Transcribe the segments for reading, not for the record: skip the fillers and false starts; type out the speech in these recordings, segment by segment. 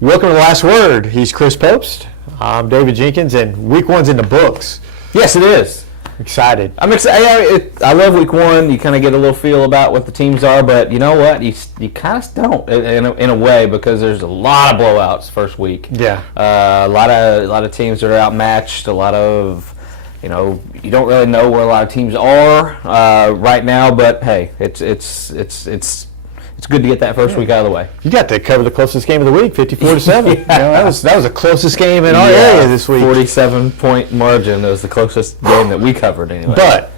Welcome to The Last Word. He's Chris Popst. I'm David Jenkins, and week one's in the books. Yes, it is. Excited. I'm excited. I love week one. You kind of get a little feel about what the teams are, but you know what? You kind of don't in a way, because there's a lot of blowouts first week. Yeah. A lot of teams that are outmatched. A lot of, you don't really know where a lot of teams are right now. But hey, it's good to get that first week out of the way. You got to cover the closest game of the week, 54-7. That was the closest game in our area this week. 47-point margin. That was the closest game that we covered anyway. But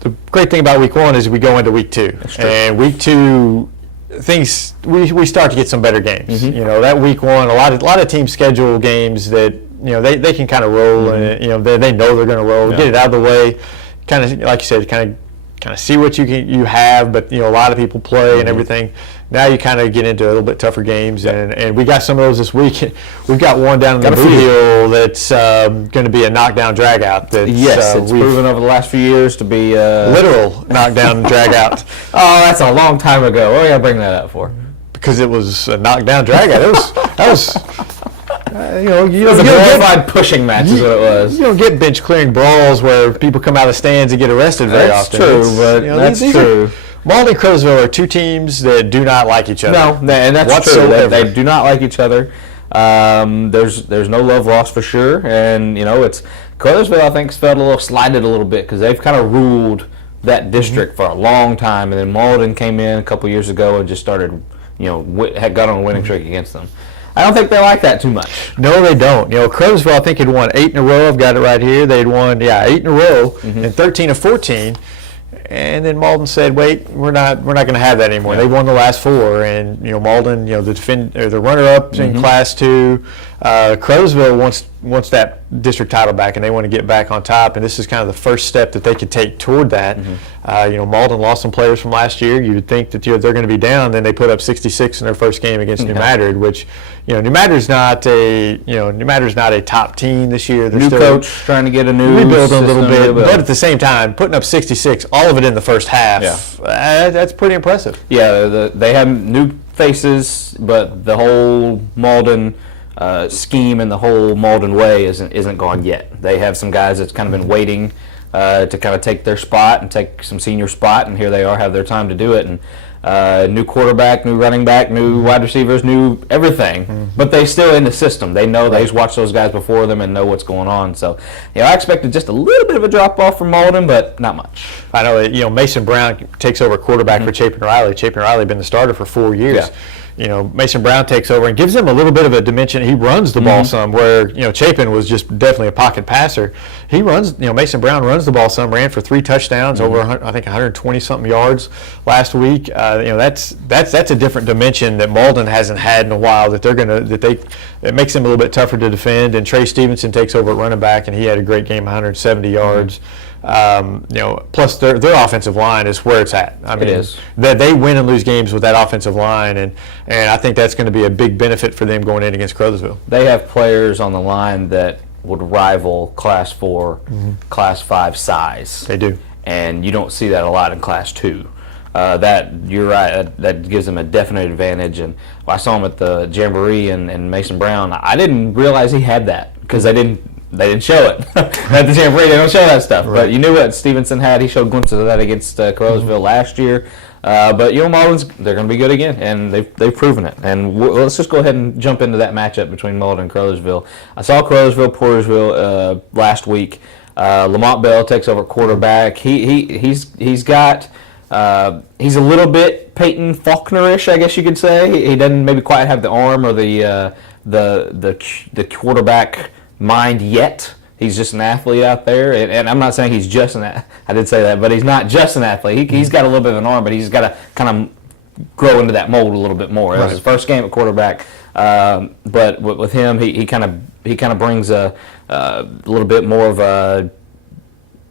the great thing about week one is we go into week two. And week two, things we start to get some better games. Mm-hmm. That week one, a lot of teams schedule games that they can kind of roll, mm-hmm. and they know they're going to roll. Yeah. Get it out of the way. Kind of like you said, kind of see what you have, but a lot of people play and everything. Now you kind of get into a little bit tougher games, and we got some of those this week. We've got one down in the Boot Hill that's going to be a knockdown dragout. It's proven over the last few years to be literal knockdown and dragout. Oh, that's a long time ago. What are you gonna bring that up for? Because it was a knockdown dragout. That was. It was a glorified pushing match is what it was. You don't get bench clearing brawls where people come out of the stands and get arrested very often. That's true. Malden and Caruthersville are two teams that do not like each other. No, and that's whatsoever. True. They do not like each other. There's no love lost for sure, and it's Caruthersville. I think felt a little slighted a little bit because they've kind of ruled that district for a long time, and then Malden came in a couple years ago and just started, had got on a winning streak against them. I don't think they like that too much. No, they don't. Caruthersville, I think, had won 8 in a row. I've got it right here. They'd won, 8 in a row, and 13 of 14. And then Malden said, "Wait, we're not going to have that anymore." Yeah. They won the last 4, and Malden, the runner-up in Class 2. Caruthersville wants that district title back, and they want to get back on top. And this is kind of the first step that they could take toward that. Malden lost some players from last year. You would think that they're going to be down. Then they put up 66 in their first game against New Madrid, which New Madrid's not a top team this year. They're new still coach trying to get a new rebuild a little bit, but at the same time, putting up 66, all of it in the first half. That's pretty impressive. Yeah, they have new faces, but the whole Malden scheme and the whole Malden way isn't gone yet. They have some guys that's kind of been waiting to kind of take their spot and take some senior spot, and here they are, have their time to do it. And new quarterback, new running back, new wide receivers, new everything, but they still in the system. They know they just watched those guys before them and know what's going on. So, I expected just a little bit of a drop off from Malden, but not much. I know Mason Brown takes over quarterback for Chapin Riley. Chapin Riley been the starter for 4 years. Yeah. Mason Brown takes over and gives him a little bit of a dimension. He runs the ball some, where Chapin was just definitely a pocket passer. He runs. Mason Brown runs the ball some. Ran for 3 touchdowns, over I think 120 something yards last week. That's a different dimension that Malden hasn't had in a while. It makes him a little bit tougher to defend. And Trey Stevenson takes over at running back, and he had a great game, 170 yards. Plus their offensive line is where it's at. I mean, it is. They win and lose games with that offensive line, and I think that's going to be a big benefit for them going in against Caruthersville. They have players on the line that would rival Class 4, Class 5 size. They do. And you don't see that a lot in Class 2. You're right. That gives them a definite advantage. And I saw him at the Jamboree and Mason Brown. I didn't realize he had that because they didn't show it at the Jamboree. They don't show that stuff. Right. But you knew what Stevenson had. He showed glimpses of that against Caruthersville last year. But Malden's, they're going to be good again, and they've proven it. And let's just go ahead and jump into that matchup between Malden and Caruthersville. I saw Portersville last week. Lamont Bell takes over quarterback. He's got. He's a little bit Peyton Faulkner-ish, I guess you could say. He doesn't maybe quite have the arm or the quarterback mind yet. He's just an athlete out there, and I'm not saying he's just I did say that, but he's not just an athlete. He's got a little bit of an arm, but he's got to kind of grow into that mold a little bit more. It was his first game at quarterback, but with him, he kind of brings a little bit more of a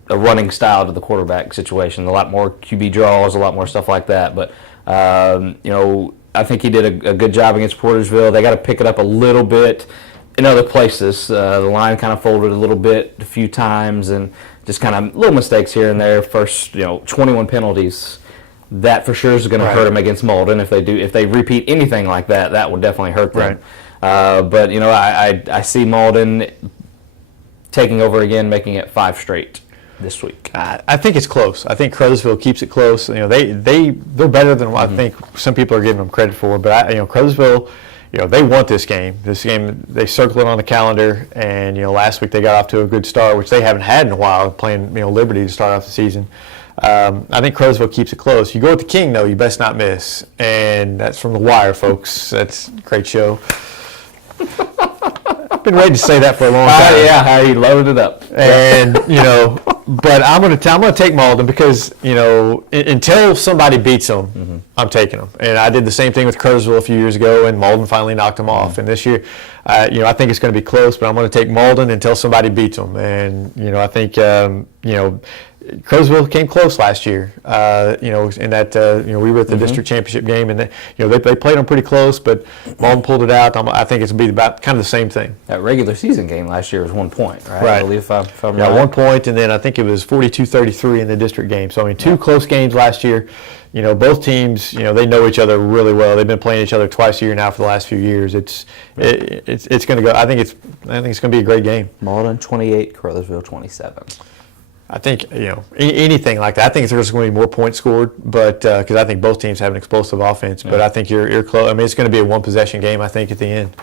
running style to the quarterback situation. A lot more QB draws, a lot more stuff like that. But I think he did a good job against Portersville. They got to pick it up a little bit in other places. The line kind of folded a little bit a few times, and just kind of little mistakes here and there. First, 21 penalties that for sure is going to hurt them against Malden. If they repeat anything like that, that will definitely hurt them. But I see Malden taking over again, making it 5 straight this week. I think it's close. I think Caruthersville keeps it close. They're better than what I think some people are giving them credit for. But Caruthersville, they want this game. This game, they circle it on the calendar, and last week they got off to a good start, which they haven't had in a while, playing Liberty to start off the season. I think Caruthersville keeps it close. You go with the King, though, you best not miss, and that's from The Wire, folks. That's a great show. I've been waiting to say that for a long time. Yeah, how you loaded it up. And but I'm gonna take Malden because until somebody beats them, I'm taking them. And I did the same thing with Caruthersville a few years ago, and Malden finally knocked them off. And this year, I think it's going to be close, but I'm going to take Malden until somebody beats them. And I think Caruthersville came close last year. In that we were at the district championship game, and they played them pretty close, but Malden pulled it out. I think it's going to be about kind of the same thing. That regular season game last year was 1 point, right? I believe if I'm right. 1 point, and then I think it was 42-33 in the district game. So 2 close games last year. Both teams, they know each other really well. They've been playing each other twice a year now for the last few years. It's going to go. I think it's going to be a great game. Malden 28, Caruthersville 27. I think anything like that. I think there's going to be more points scored, but because I think both teams have an explosive offense. But I think you're close. I mean, it's going to be a 1-possession game. I think at the end.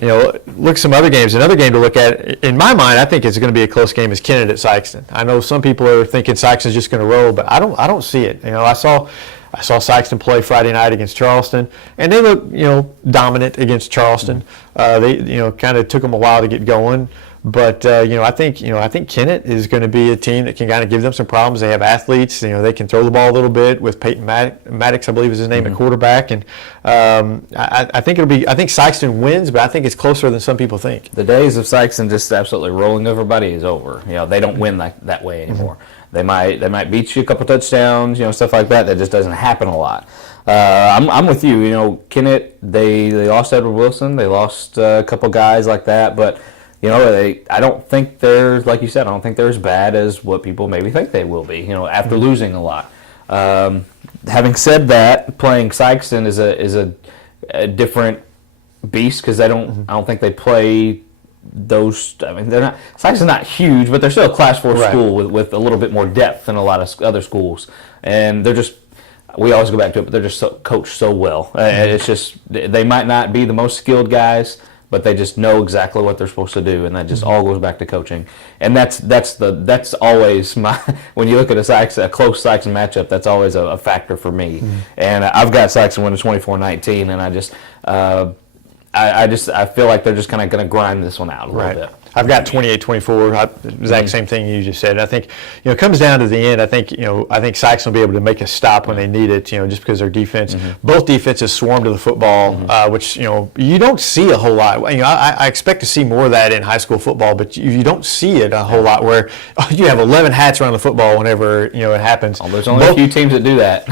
Look at some other games. Another game to look at, in my mind, I think it's going to be a close game, is Kennett at Sykeston. I know some people are thinking Sykeston's just going to roll, but I don't see it. I saw Sykeston play Friday night against Charleston, and they look dominant against Charleston. They kind of took them a while to get going. But I think Kennett is going to be a team that can kind of give them some problems. They have athletes. They can throw the ball a little bit with Peyton Maddox, I believe is his name, at quarterback. And I think Sykeston wins, but I think it's closer than some people think. The days of Sykeston just absolutely rolling everybody is over. They don't win that way anymore. They might beat you a couple touchdowns, stuff like that. That just doesn't happen a lot. I'm with you. Kennett, they lost Edward Wilson. They lost a couple guys like that, but. I don't think they're, like you said, I don't think they're as bad as what people maybe think they will be, after losing a lot. Having said that, playing Sykeston is a different beast because I don't think they play those. I mean, Sykeston's not huge, but they're still a Class 4 school with a little bit more depth than a lot of other schools. And they're just, we always go back to it, but they're just coached so well. It's just, they might not be the most skilled guys, but they just know exactly what they're supposed to do, and that just all goes back to coaching. And that's always my, when you look at a close Sykeston matchup, that's always a factor for me. And I've got Sykeston winning 24-19, and I feel like they're just kind of going to grind this one out a little bit. I've got 28-24, exact same thing you just said. I think, it comes down to the end. I think Sykeston will be able to make a stop when they need it, just because their defense, both defenses swarm to the football, which, you don't see a whole lot. I expect to see more of that in high school football, but you don't see it a whole lot where you have 11 hats around the football whenever, it happens. Oh, there's only a few teams that do that.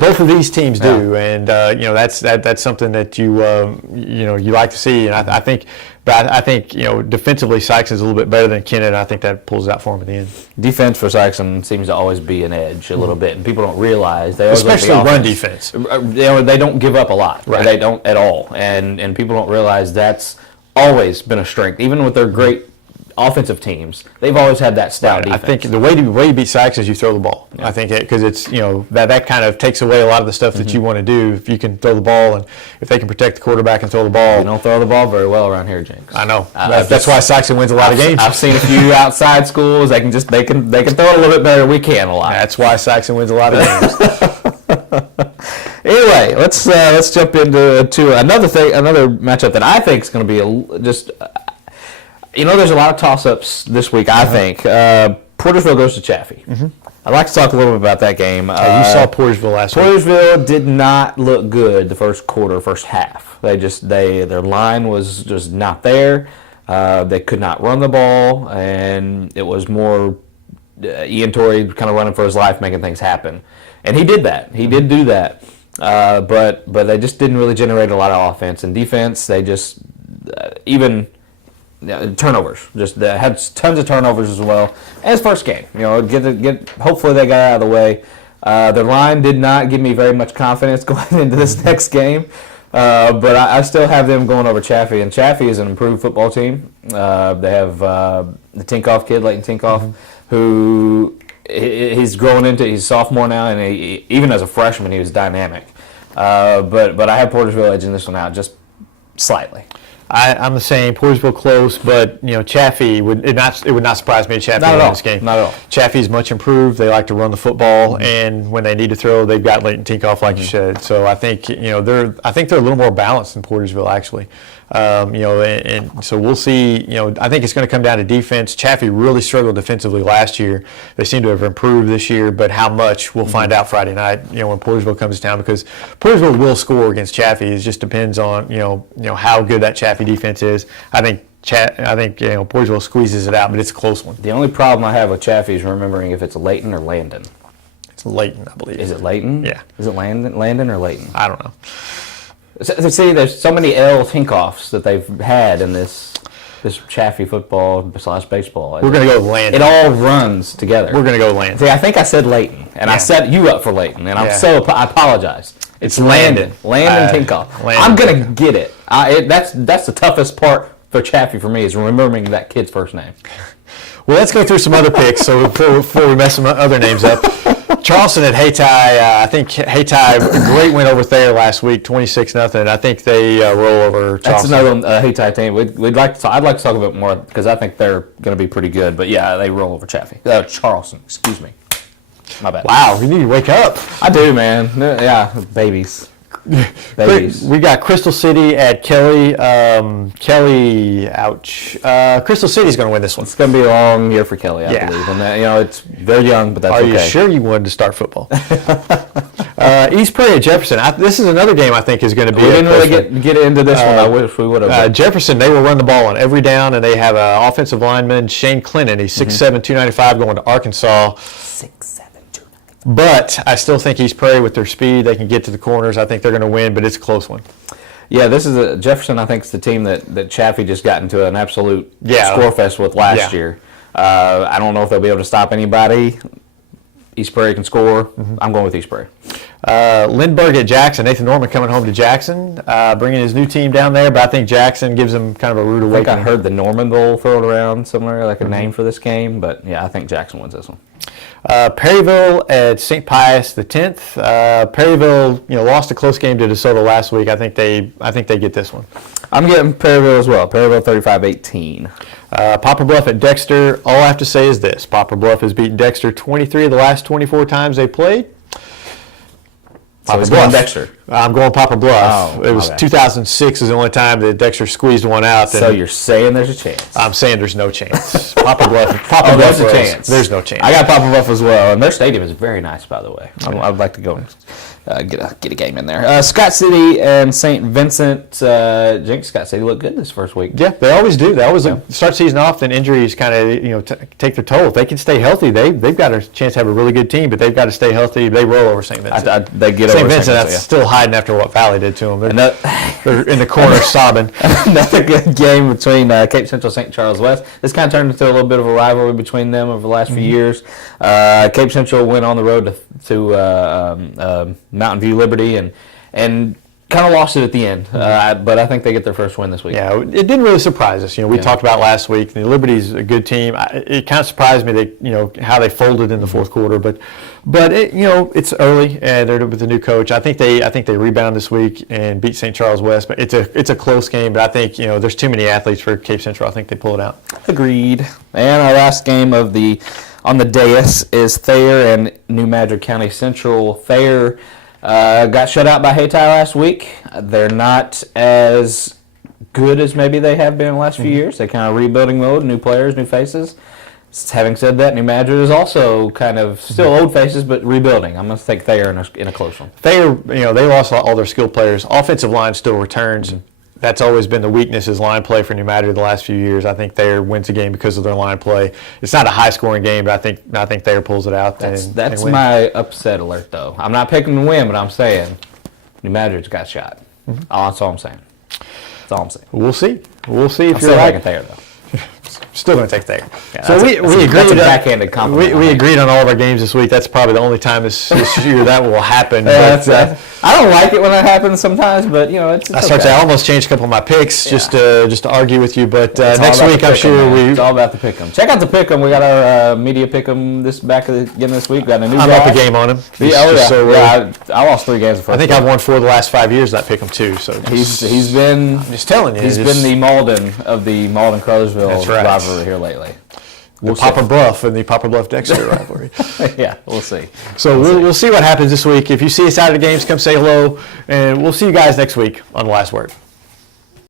both of these teams do, and, that's something that you like to see, and I think. But I think, defensively, Sykeston's a little bit better than Kennett. I think that pulls out for him at the end. Defense for Sykeston seems to always be an edge a little bit, and people don't realize. Especially run defense. They don't give up a lot. Right. They don't at all. And people don't realize that's always been a strength. Even with their great offensive teams, they've always had that stout defense. I think the way you beat Sykes is you throw the ball. Yeah. I think because it's that kind of takes away a lot of the stuff that you want to do if you can throw the ball and if they can protect the quarterback and throw the ball. You don't throw the ball very well around here, Jinx. I know. That's why Sykes wins a lot of games. I've seen a few outside schools. They can throw it a little bit better than we can a lot. That's why Sykes wins a lot of games. Anyway, let's jump into another matchup that I think is going to be there's a lot of toss-ups this week, I think. Portersville goes to Chaffee. I'd like to talk a little bit about that game. You saw Portersville last week. Portersville did not look good the first quarter, first half. Their line was just not there. They could not run the ball, and it was more Ian Torrey kind of running for his life, making things happen. And he did that. He did do that. But they just didn't really generate a lot of offense. And defense, they just turnovers. Just had tons of turnovers as well. And his first game, hopefully they got out of the way. Their line did not give me very much confidence going into this next game, but I still have them going over Chaffee. And Chaffee is an improved football team. They have the Tinkoff kid, Leighton Tinkoff, who he's growing into. He's a sophomore now, and even as a freshman, he was dynamic. But I have Portersville edging this one out just slightly. I'm the same. Portersville close, but Chaffee would not surprise me if Chaffee win this game. Not at all. Chaffee's much improved. They like to run the football, and when they need to throw, they've got Leighton Tinkoff, like you said. So I think they're a little more balanced than Portersville actually. And so we'll see. I think it's going to come down to defense. Chaffee really struggled defensively last year. They seem to have improved this year, but how much we'll find out Friday night. When Portersville comes down, because Portersville will score against Chaffee. It just depends on how good that Chaffee defense is. I think Portersville squeezes it out, but it's a close one. The only problem I have with Chaffee is remembering if it's Leighton or Landon. It's Leighton, I believe. Is it Leighton? Yeah. Is it Landon or Leighton? I don't know. So, see, there's so many L Tinkoffs that they've had in this Chaffee football / baseball. We're going to go with Landon. It all runs together. We're going to go with Landon. See, I think I said Leighton, and I set you up for Leighton, and I apologize. It's Landon Tinkoff. Landon. I'm going to get it. That's the toughest part for Chaffee for me is remembering that kid's first name. Well, let's go through some other picks so before we mess some other names up. Charleston at Hayti. I think Hayti, a great win over Thayer last week, 26-0. I think they roll over Charleston. That's another Hayti team. I'd like to talk a bit more because I think they're going to be pretty good. But yeah, they roll over Charleston. Excuse me. My bad. Wow, you need to wake up. I do, man. Yeah, babies. We got Crystal City at Kelly. Ouch. Crystal City's going to win this one. It's going to be a long year for Kelly, I believe. And they're young, but that's okay. Are you sure you wanted to start football? East Prairie at Jefferson. This is another game I think is going to be. We didn't really get into this one. I wish we would have. Jefferson, they will run the ball on every down, and they have an offensive lineman, Shane Clinton. He's 6'7", 295, going to Arkansas. 6'7", 295. But I still think East Prairie, with their speed, they can get to the corners. I think they're going to win, but it's a close one. Yeah, this is Jefferson. I think is the team that Chaffee just got into an absolute score fest with last year. I don't know if they'll be able to stop anybody. East Prairie can score. I'm going with East Prairie. Lindbergh at Jackson. Nathan Norman coming home to Jackson, bringing his new team down there. But I think Jackson gives them kind of a rude awakening. I think I heard the Norman Bowl thrown around somewhere, like a name for this game. But yeah, I think Jackson wins this one. Perryville at St. Pius X. Perryville, lost a close game to DeSoto last week. I think they get this one. I'm getting Perryville as well. Perryville 35-18. Poplar Bluff at Dexter. All I have to say is this: Poplar Bluff has beaten Dexter 23 of the last 24 times they played. So he's going Dexter. I'm going Poplar Bluff. It was 2006 is the only time that Dexter squeezed one out. So you're saying there's a chance? I'm saying there's no chance. Poplar Bluff. There's a chance. There's no chance. I got Poplar Bluff as well, and their stadium is very nice, by the way. I'd like to go and get a game in there. Scott City and St. Vincent. Scott City looked good this first week. Yeah, they always do. They always start season off, then injuries kind of take their toll. If they can stay healthy, they've got a chance to have a really good team, but they've got to stay healthy. They roll over St. Vincent. They get St. over Vincent. That's still hiding after what Valley did to them. They're in the corner sobbing. Another good game between Cape Central St. Charles West. This kind of turned into a little bit of a rivalry between them over the last few years. Cape Central went on the road to Mountain View Liberty and kind of lost it at the end. But I think they get their first win this week. Yeah, it didn't really surprise us. We talked about last week. The Liberty's a good team. It kind of surprised me that how they folded in the fourth quarter, but it's early and they're with the new coach. I think they rebound this week and beat St. Charles West. But it's a close game. But I think there's too many athletes for Cape Central. I think they pull it out. Agreed. And our last game on the dais is Thayer and New Madrid County Central. Thayer got shut out by Hayti last week. They're not as good as maybe they have been in the last few years. They're kind of rebuilding mode, new players, new faces. Having said that, New Madrid is also kind of still old faces, but rebuilding. I'm going to take Thayer in a close one. Thayer, they lost all their skilled players. Offensive line still returns. That's always been the weakness is line play for New Madrid the last few years. I think Thayer wins the game because of their line play. It's not a high-scoring game, but I think Thayer pulls it out. That's my upset alert, though. I'm not picking them to win, but I'm saying New Madrid's got shot. That's all I'm saying. That's all I'm saying. We'll see. We'll see if I'm you're still right. liking Thayer, though. Still going to take there. Yeah, So we agreed. That's a backhanded compliment. We agreed on all of our games this week. That's probably the only time this year that will happen. Yeah, but, I don't like it when that happens sometimes, but it's I start okay. to almost change a couple of my picks just to argue with you. But It's all next about week, the I'm pick 'em, sure man. It's all about the pick 'em. Check out the pick 'em. We got our media pick 'em again this week. Got a new I'm guy. up a game on him. I lost 3 games the first I think week. I've won 4 of the last 5 years that pick 'em too. So He's been I'm just telling you. he's been the Malden of the Malden Caruthersville That's right. rivalry here lately. the Poplar Bluff and the Poplar Bluff Dexter rivalry. Yeah, we'll see. So we'll see what happens this week. If you see us out of the games, come say hello, and we'll see you guys next week on The Last Word.